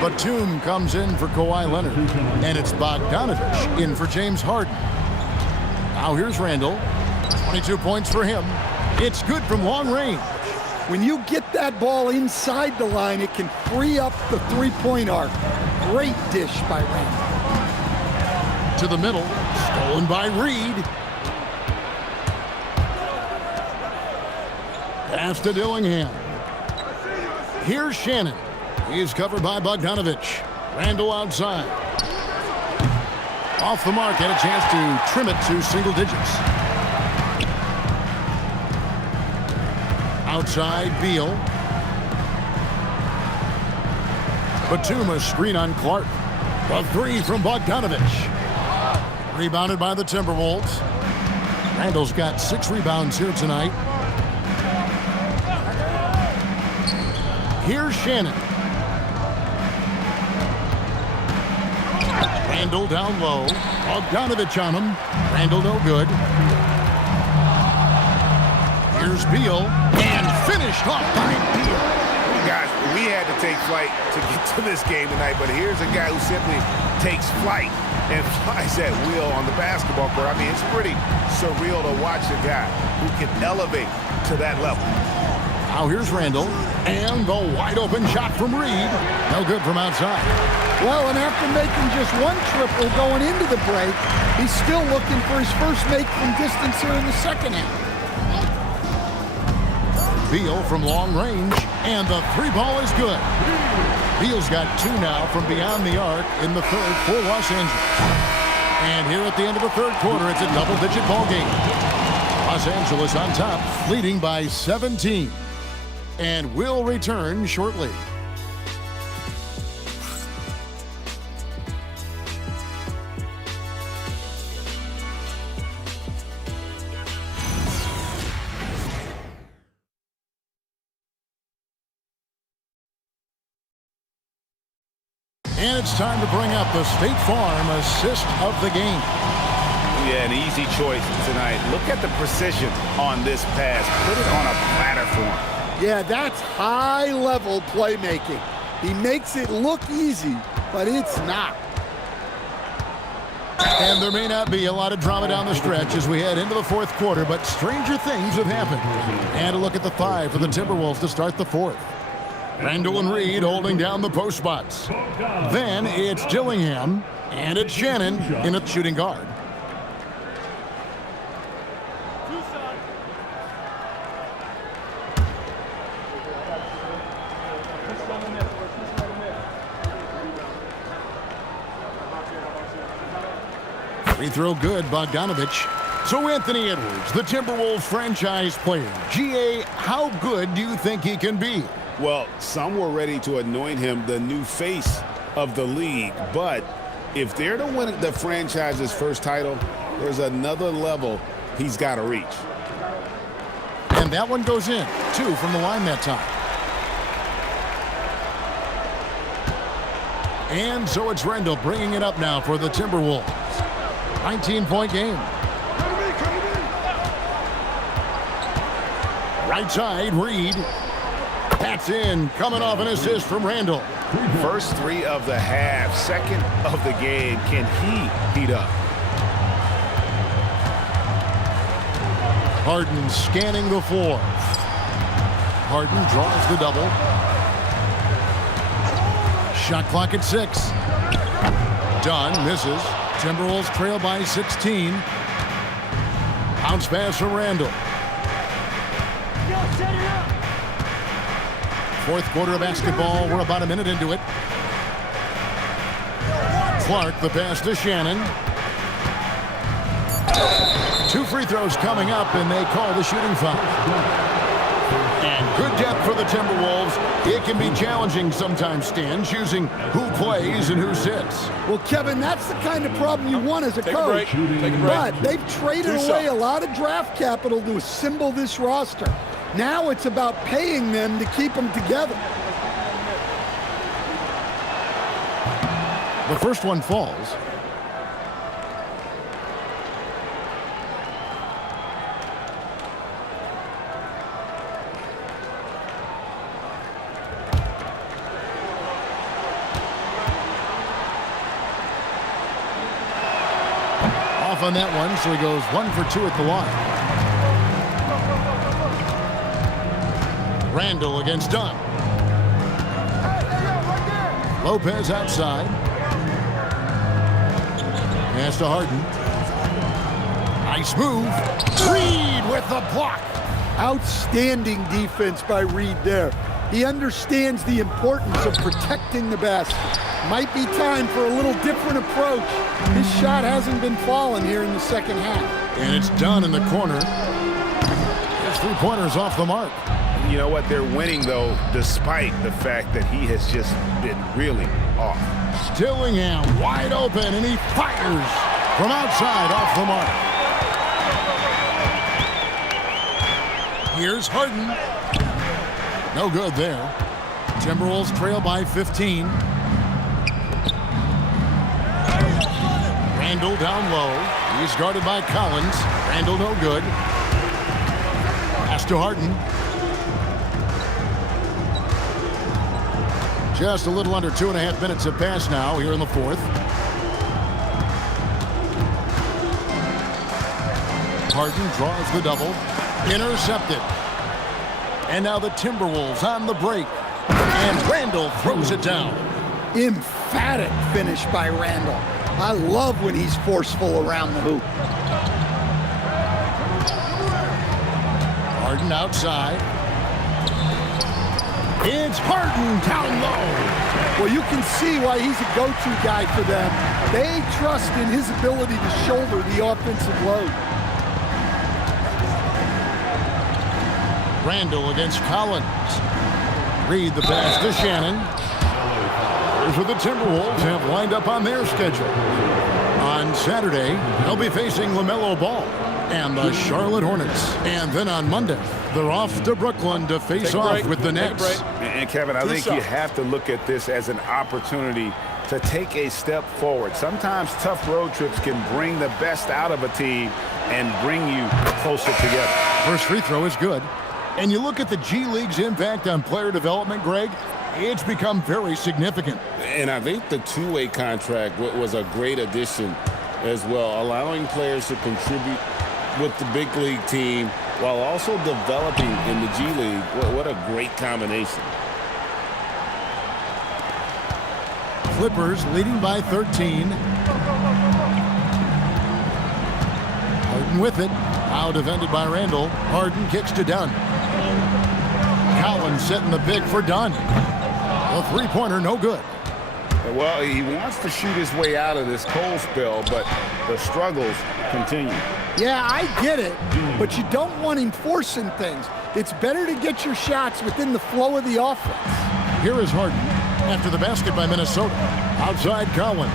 Batum comes in for Kawhi Leonard. And it's Bogdanovich in for James Harden. Now here's Randall. 22 points for him. It's good from long range. When you get that ball inside the line, it can free up the three-point arc. Great dish by Randall. To the middle, stolen by Reed. Pass to Dillingham. Here's Shannon. He's covered by Bogdanovich. Randall outside. Off the mark, had a chance to trim it to single digits. Outside, Beal. Batum, a screen on Clark. A three from Bogdanovich. Rebounded by the Timberwolves. Randall's got 6 rebounds here tonight. Here's Shannon. Randall down low. Bogdanovich on him. Randall no good. Here's Beal. And finished off by Beal. Guys, we had to take flight to get to this game tonight, but here's a guy who simply takes flight and flies at will on the basketball court. I mean, it's pretty surreal to watch a guy who can elevate to that level. Now here's Randall. And the wide-open shot from Reed. No good from outside. Well, and after making just one triple going into the break, he's still looking for his first make from distance here in the second half. Beal from long range, and the 3-ball is good. Beal's got 2 now from beyond the arc in the third for Los Angeles. And here at the end of the third quarter, it's a double-digit ball game. Los Angeles on top, leading by 17. And we'll return shortly. And it's time to bring up the State Farm assist of the game. Yeah, an easy choice tonight. Look at the precision on this pass. Put it on a platter for him. Yeah, that's high-level playmaking. He makes it look easy, but it's not. And there may not be a lot of drama down the stretch as we head into the fourth quarter, but stranger things have happened. And a look at the 5 for the Timberwolves to start the fourth. Randall and Reed holding down the post spots. Then it's Dillingham, and it's Shannon in a shooting guard. Free throw good, Bogdanovich. So Anthony Edwards, the Timberwolves franchise player. GA, how good do you think he can be? Well, some were ready to anoint him the new face of the league, but if they're to win the franchise's first title, there's another level he's got to reach. And that one goes in. 2 from the line that time. And so it's Randall bringing it up now for the Timberwolves. 19-point game. Right side, Reed. That's in, coming off an assist from Randall. First 3 of the half, second of the game. Can he heat up? Harden scanning the floor. Harden draws the double. Shot clock at 6. Dunn misses. Timberwolves trail by 16. Bounce pass from Randall. Fourth quarter of basketball. We're about a minute into it. Clark, the pass to Shannon. 2 free throws coming up, and they call the shooting foul. And good depth for the Timberwolves. It can be challenging sometimes, Stan, choosing who plays and who sits. Well, Kevin, that's the kind of problem you want as a coach. Take a break. But they've traded away a lot of draft capital to assemble this roster. Now it's about paying them to keep them together. The first one falls. Off on that one, so he goes 1 for 2 at the line. Randall against Dunn. Lopez outside. Pass to Harden. Nice move. Reed with the block. Outstanding defense by Reed there. He understands the importance of protecting the basket. Might be time for a little different approach. His shot hasn't been falling here in the second half. And it's Dunn in the corner. His three-pointer's off the mark. You know what? They're winning, though, despite the fact that he has just been really off. Dillingham wide open, and he fires from outside off the mark. Here's Harden. No good there. Timberwolves trail by 15. Randall down low. He's guarded by Collins. Randall no good. Pass to Harden. Just a little under 2.5 minutes have passed now here in the fourth. Harden draws the double. Intercepted. And now the Timberwolves on the break. And Randall throws it down. Emphatic finish by Randall. I love when he's forceful around the hoop. Harden outside. It's Harden down low. Well, you can see why he's a go-to guy for them. They trust in his ability to shoulder the offensive load. Randall against Collins. Reed the pass to Shannon. Here's what the Timberwolves have lined up on their schedule. On Saturday, they'll be facing LaMelo Ball and the Charlotte Hornets. And then on Monday, they're off to Brooklyn to face off with the Nets. And Kevin, I think you have to look at this as an opportunity to take a step forward. Sometimes tough road trips can bring the best out of a team and bring you closer together. First free throw is good. And you look at the G League's impact on player development, Greg, it's become very significant. And I think the two-way contract was a great addition as well, allowing players to contribute with the big league team while also developing in the G League. What a great combination. Clippers leading by 13. Harden with it. Now defended by Randall. Harden kicks to Dunn. Collins setting the pick for Dunn. A three-pointer, no good. Well, he wants to shoot his way out of this cold spell, but the struggles continue. Yeah, I get it, but you don't want him forcing things. It's better to get your shots within the flow of the offense. Here is Harden after the basket by Minnesota. Outside Collins.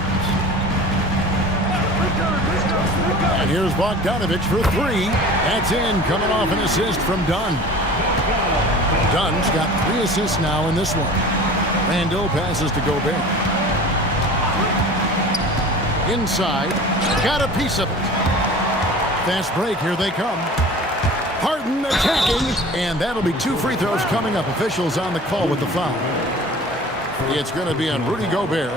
And here's Bogdanovich for three. That's in, coming off an assist from Dunn. Dunn's got 3 assists now in this one. Randall passes to Gobert. Inside, got a piece of it. Fast break, here they come. Harden attacking, and that'll be 2 free throws coming up. Officials on the call with the foul. It's going to be on Rudy Gobert.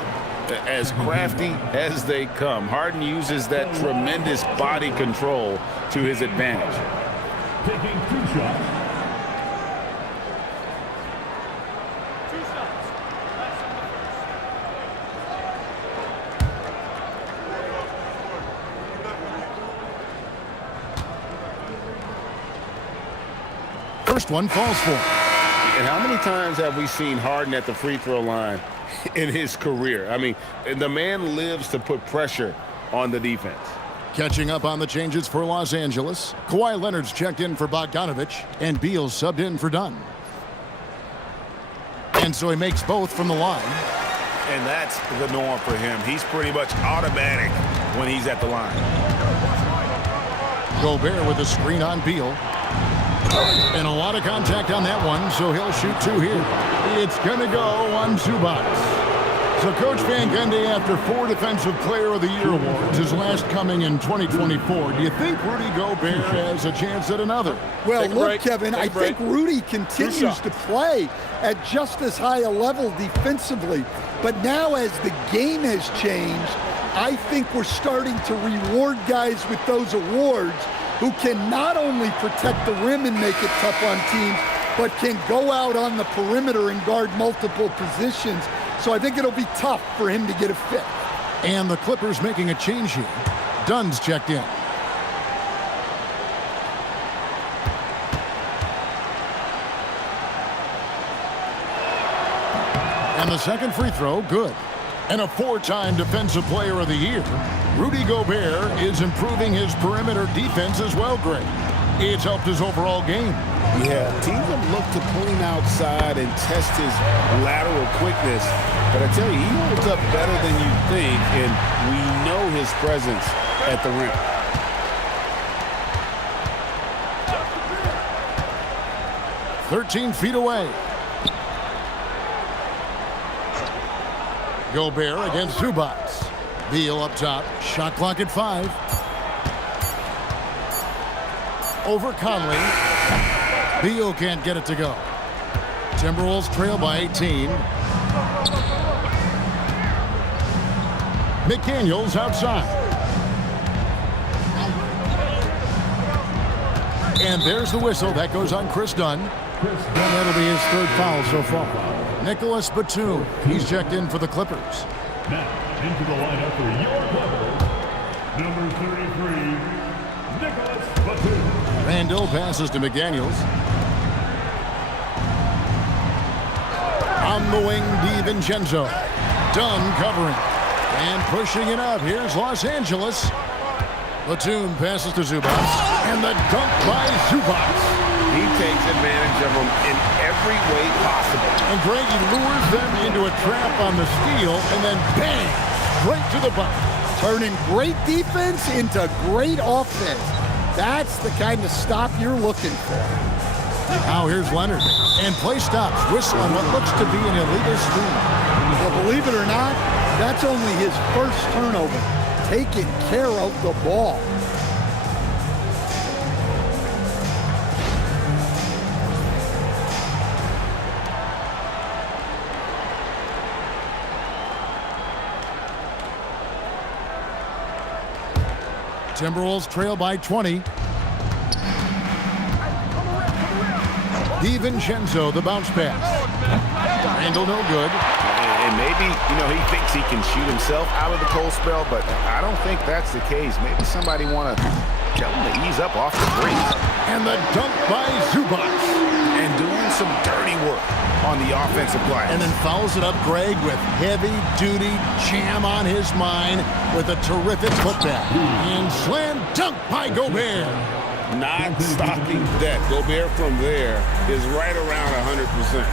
As crafty as they come, Harden uses that tremendous body control to his advantage. Taking 2 shots. First one falls for. And how many times have we seen Harden at the free throw line in his career? I mean, the man lives to put pressure on the defense. Catching up on the changes for Los Angeles, Kawhi Leonard's checked in for Bogdanovich, and Beal subbed in for Dunn. And so he makes both from the line. And that's the norm for him. He's pretty much automatic when he's at the line. Gobert with a screen on Beal. And a lot of contact on that one, so he'll shoot 2 here. It's going to go on Zubac. So Coach Van Gundy, after 4 Defensive Player of the Year awards, his last coming in 2024, do you think Rudy Gobert has a chance at another? Well, look, Kevin, I think Rudy continues to play at just as high a level defensively. But now as the game has changed, I think we're starting to reward guys with those awards who can not only protect the rim and make it tough on teams, but can go out on the perimeter and guard multiple positions. So I think it'll be tough for him to get a fit. And the Clippers making a change here. Dunn's checked in. And the second free throw, good. And a 4-time Defensive Player of the Year, Rudy Gobert is improving his perimeter defense as well, Greg. It's helped his overall game. Yeah, teams have looked to pull him outside and test his lateral quickness. But I tell you, he holds up better than you think, and we know his presence at the rim. "13 feet away. Gobert against Zubac. Beal up top. Shot clock at 5. Over Conley. Beal can't get it to go. Timberwolves trail by 18. McDaniels outside. And there's the whistle. That goes on Chris Dunn. And that'll be his 3rd foul so far. Nicholas Batum. He's checked in for the Clippers. Now into the lineup for your Clippers, number 33, Nicholas Batum. Randall passes to McDaniels. On the wing, DiVincenzo. Dunn covering. And pushing it up. Here's Los Angeles. Batum passes to Zubac. And the dunk by Zubac. He takes advantage of them in every way possible. And Greg, he lures them into a trap on the steal, and then bang, right to the bucket. Turning great defense into great offense. That's the kind of stop you're looking for. Now here's Leonard. And play stops. Whistle on what looks to be an illegal screen. Well, believe it or not, that's only his first turnover. Taking care of the ball. Timberwolves trail by 20. DiVincenzo, the bounce pass. Randall no good. And maybe, he thinks he can shoot himself out of the cold spell, but I don't think that's the case. Maybe somebody want to tell him to ease up off the break. And the dunk by Zubac. And doing some dirty work on the offensive glass. And then fouls it up, Greg, with heavy-duty jam on his mind with a terrific putback. And slam dunk by Gobert. Not stopping that. Gobert from there is right around 100%.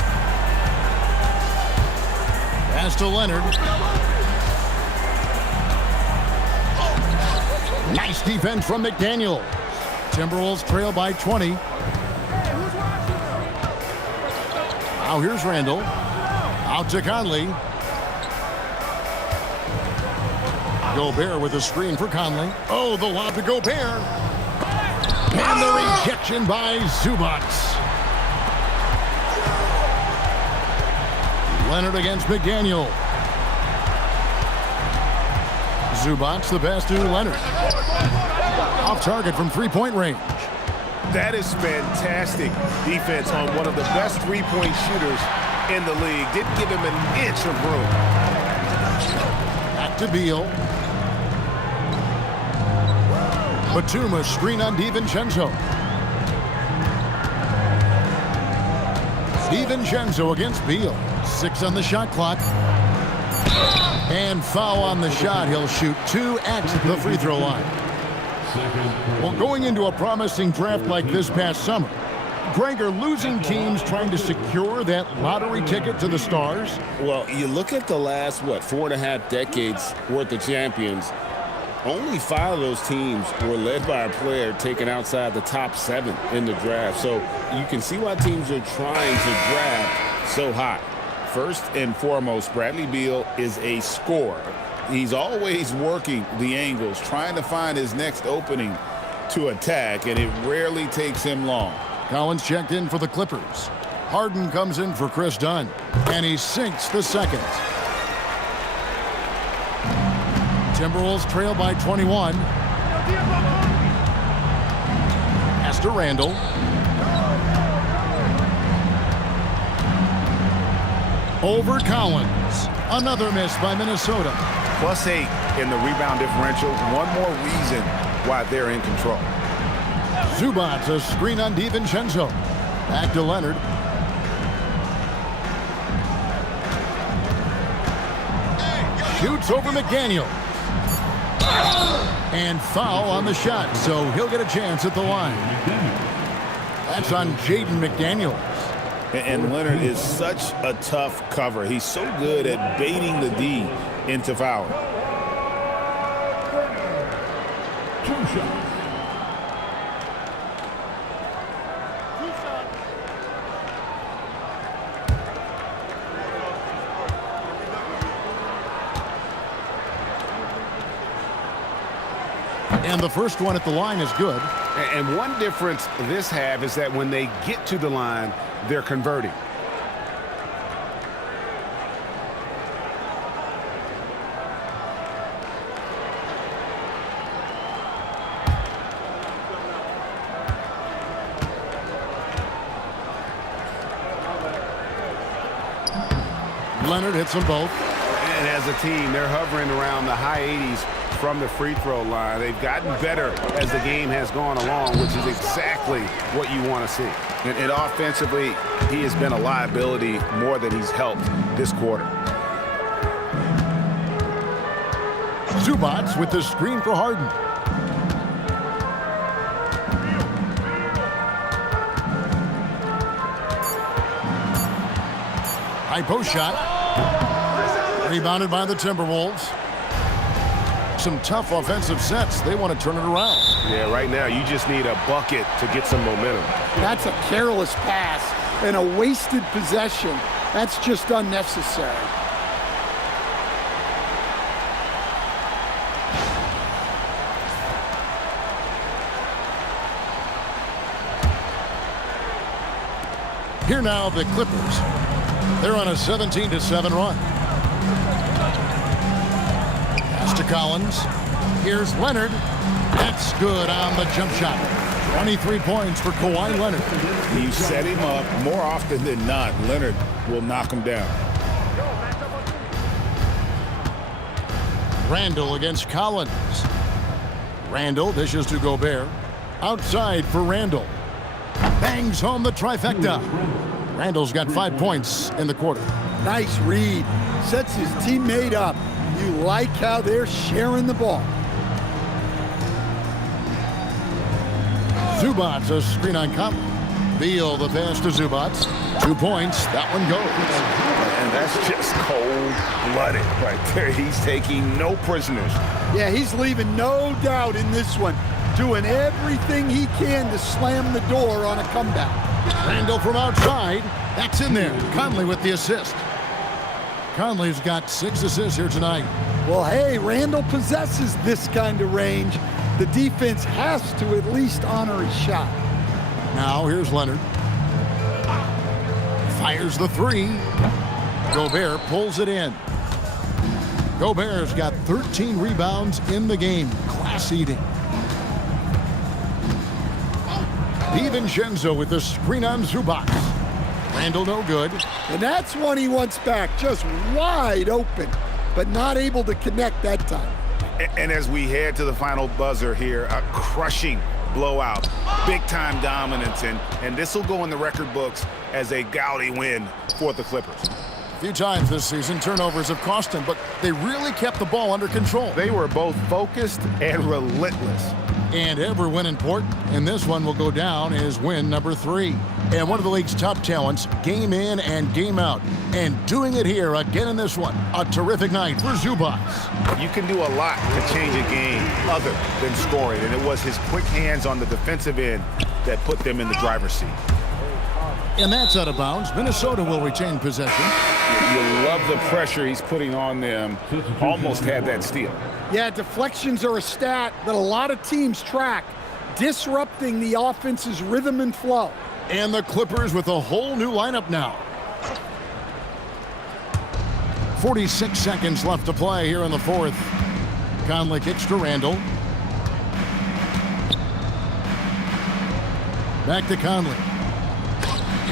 Pass to Leonard. Nice defense from McDaniel. Timberwolves trail by 20. Now here's Randall. Out to Conley. Gobert with a screen for Conley. Oh, the lob to Gobert. And the rejection by Zubac. Leonard against McDaniel. Zubac, the pass to Leonard. Off target from three-point range. That is fantastic defense on one of the best three-point shooters in the league. Didn't give him an inch of room. Back to Beal. Batum, a screen on DiVincenzo. DiVincenzo against Beal. 6 on the shot clock. And foul on the shot. He'll shoot 2 at the free throw line. Well, going into a promising draft like this past summer, Greg, are losing teams trying to secure that lottery ticket to the stars? Well, you look at the last, 4.5 decades worth of champions, only 5 of those teams were led by a player taken outside the top 7 in the draft. So you can see why teams are trying to draft so high. First and foremost, Bradley Beal is a scorer. He's always working the angles, trying to find his next opening to attack, and it rarely takes him long. Collins checked in for the Clippers. Harden comes in for Chris Dunn, and he sinks the second. Timberwolves trail by 21. Pass to Randall. Over Collins. Another miss by Minnesota. +8 in the rebound differential. One more reason why they're in control. Zubac, a screen on DiVincenzo. Back to Leonard. Shoots over McDaniel. And foul on the shot, so he'll get a chance at the line. That's on Jaden McDaniels. And Leonard is such a tough cover. He's so good at baiting the D into fouling. 2 shots. And the first one at the line is good. And one difference this have is that when they get to the line, they're converting. Leonard hits them both. And as a team, they're hovering around the high 80s from the free throw line. They've gotten better as the game has gone along, which is exactly what you want to see. And offensively, he has been a liability more than he's helped this quarter. Zubac with the screen for Harden. High post shot. Rebounded by the Timberwolves. Some tough offensive sets. They want to turn it around. Yeah, right now you just need a bucket to get some momentum. That's a careless pass and a wasted possession. That's just unnecessary. Here now, the Clippers. They're on a 17-7 run. Pass to Collins. Here's Leonard. That's good on the jump shot. 23 points for Kawhi Leonard. You set him up more often than not. Leonard will knock him down. Randall against Collins. Randall dishes to Gobert. Outside for Randall. Bangs home the trifecta. Randall's got 5 points in the quarter. Nice read. Sets his teammate up. You like how they're sharing the ball. Zubac, a screen on Conley. Beal, the pass to Zubac. 2 points. That one goes. And that's just cold-blooded right there. He's taking no prisoners. Yeah, he's leaving no doubt in this one. Doing everything he can to slam the door on a comeback. Randall from outside. That's in there. Conley with the assist. Conley's got 6 assists here tonight. Well, hey, Randall possesses this kind of range. The defense has to at least honor his shot. Now here's Leonard. Fires the 3. Gobert pulls it in. Gobert's got 13 rebounds in the game. Class eating. DiVincenzo with the screen on Zubac. Randall no good. And that's one he wants back, just wide open, but not able to connect that time. And as we head to the final buzzer here, a crushing blowout, big-time dominance, and this will go in the record books as a gaudy win for the Clippers. A few times this season, turnovers have cost them, but they really kept the ball under control. They were both focused and relentless. And every win important, and this one will go down as win number 3. And one of the league's top talents, game in and game out. And doing it here again in this one. A terrific night for Zubac. You can do a lot to change a game other than scoring, and it was his quick hands on the defensive end that put them in the driver's seat. And that's out of bounds. Minnesota will retain possession. You love the pressure he's putting on them. Almost had that steal. Yeah, deflections are a stat that a lot of teams track, disrupting the offense's rhythm and flow. And the Clippers with a whole new lineup now. 46 seconds left to play here in the fourth. Conley kicks to Randall. Back to Conley.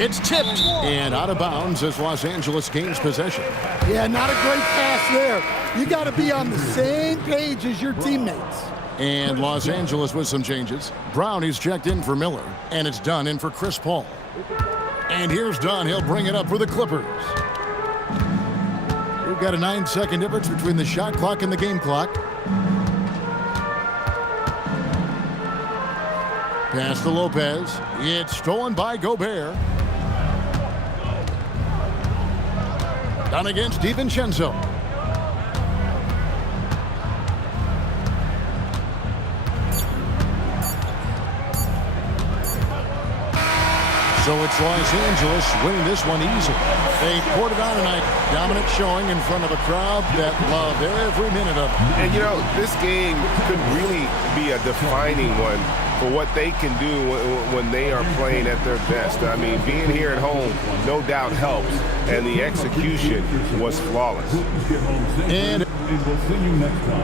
It's tipped and out of bounds as Los Angeles gains possession. Yeah, not a great pass there. You got to be on the same page as your teammates. And Los Angeles with some changes. Brownie's checked in for Miller, and it's Dunn in for Chris Paul. And here's Dunn. He'll bring it up for the Clippers. We've got a 9-second difference between the shot clock and the game clock. Pass to Lopez. It's stolen by Gobert. Down against DiVincenzo. So it's Los Angeles winning this one easily. They poured it on tonight. Dominant showing in front of a crowd that loved every minute of it. And, you know, this game could really be a defining one for what they can do when they are playing at their best. I mean, being here at home no doubt helps, and the execution was flawless. And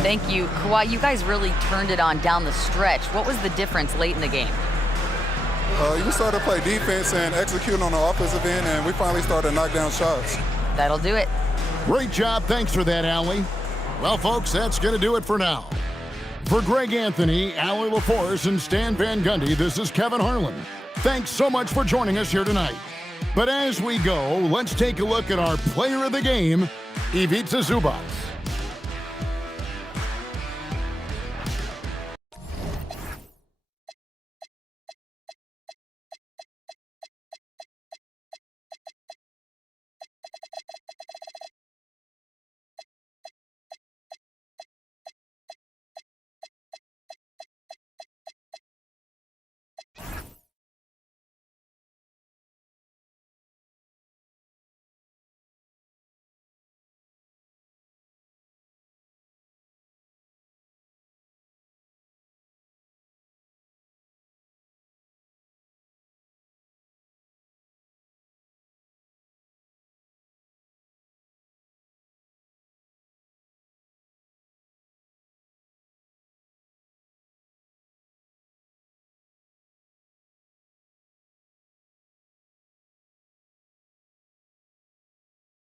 thank you. Kawhi, you guys really turned it on down the stretch. What was the difference late in the game? You started to play defense and execute on the offensive end, and we finally started to knock down shots. That'll do it. Great job. Thanks for that, Allie. Well, folks, that's going to do it for now. For Greg Anthony, Allie LaForce, and Stan Van Gundy, this is Kevin Harlan. Thanks so much for joining us here tonight. But as we go, let's take a look at our player of the game, Ivica Zubac.